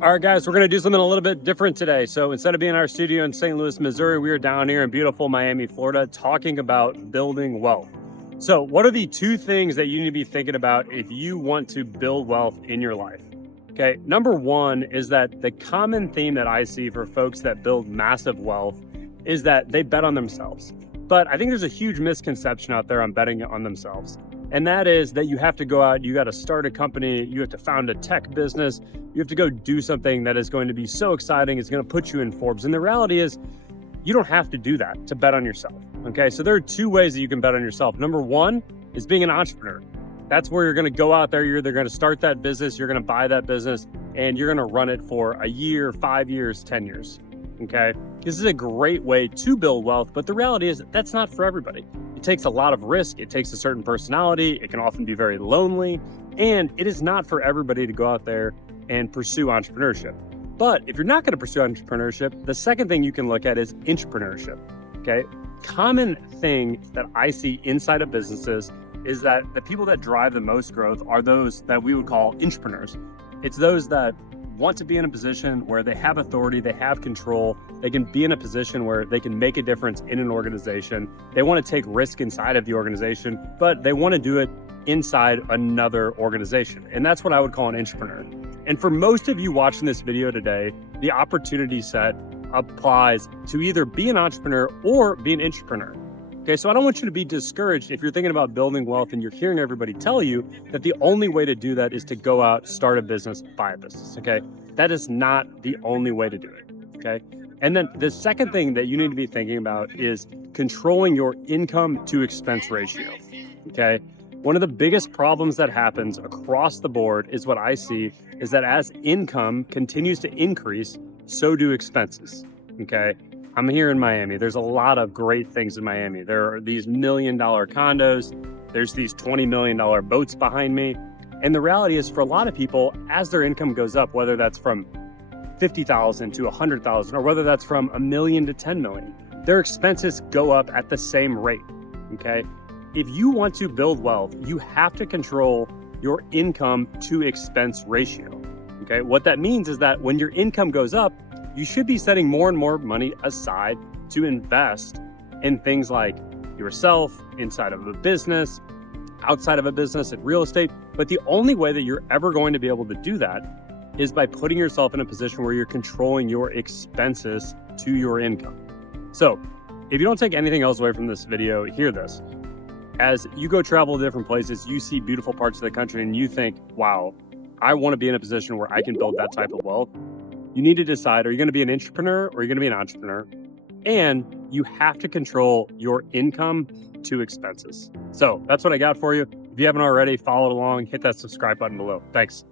All right, guys, we're going to do something a little bit different today. So instead of being in our studio in St. Louis, Missouri, we are down here in beautiful Miami, Florida, talking about building wealth. So what are the two things that you need to be thinking about if you want to build wealth in your life? Okay, number one is that the common theme that I see for folks that build massive wealth is that they bet on themselves. But I think there's a huge misconception out there on betting on themselves. And that is that you have to go out, you got to start a company, you have to found a tech business, you have to go do something that is going to be so exciting, it's going to put you in Forbes. And the reality is, you don't have to do that to bet on yourself. Okay, so there are two ways that you can bet on yourself. Number one is being an entrepreneur. That's where you're going to go out there, you're either going to start that business, you're going to buy that business, and you're going to run it for a year, 5 years, 10 years. Okay, this is a great way to build wealth, but the reality is that's not for everybody. It takes a lot of risk, it takes a certain personality, it can often be very lonely, and it is not for everybody to go out there and pursue entrepreneurship. But if you're not going to pursue entrepreneurship, the second thing you can look at is intrapreneurship. Okay, common thing that I see inside of businesses is that the people that drive the most growth are those that we would call intrapreneurs. It's those that want to be in a position where they have authority, they have control, they can be in a position where they can make a difference in an organization. They want to take risk inside of the organization, but they want to do it inside another organization. And that's what I would call an intrapreneur. And for most of you watching this video today, the opportunity set applies to either be an entrepreneur or be an intrapreneur. Okay, so I don't want you to be discouraged if you're thinking about building wealth and you're hearing everybody tell you that the only way to do that is to go out, start a business, buy a business, okay? That is not the only way to do it, okay? And then the second thing that you need to be thinking about is controlling your income to expense ratio, okay? One of the biggest problems that happens across the board is what I see is that as income continues to increase, so do expenses, okay? I'm here in Miami. There's a lot of great things in Miami. There are these $1 million condos. There's these $20 million boats behind me. And the reality is for a lot of people, as their income goes up, whether that's from 50,000 to 100,000, or whether that's from $1 million to 10 million, their expenses go up at the same rate, okay? If you want to build wealth, you have to control your income to expense ratio, okay? What that means is that when your income goes up, you should be setting more and more money aside to invest in things like yourself, inside of a business, outside of a business, in real estate. But the only way that you're ever going to be able to do that is by putting yourself in a position where you're controlling your expenses to your income. So if you don't take anything else away from this video, hear this. As you go travel to different places, you see beautiful parts of the country and you think, wow, I want to be in a position where I can build that type of wealth. You need to decide, are you going to be an intrapreneur or are you going to be an entrepreneur? And you have to control your income to expenses. So that's what I got for you. If you haven't already, follow along, hit that subscribe button below. Thanks.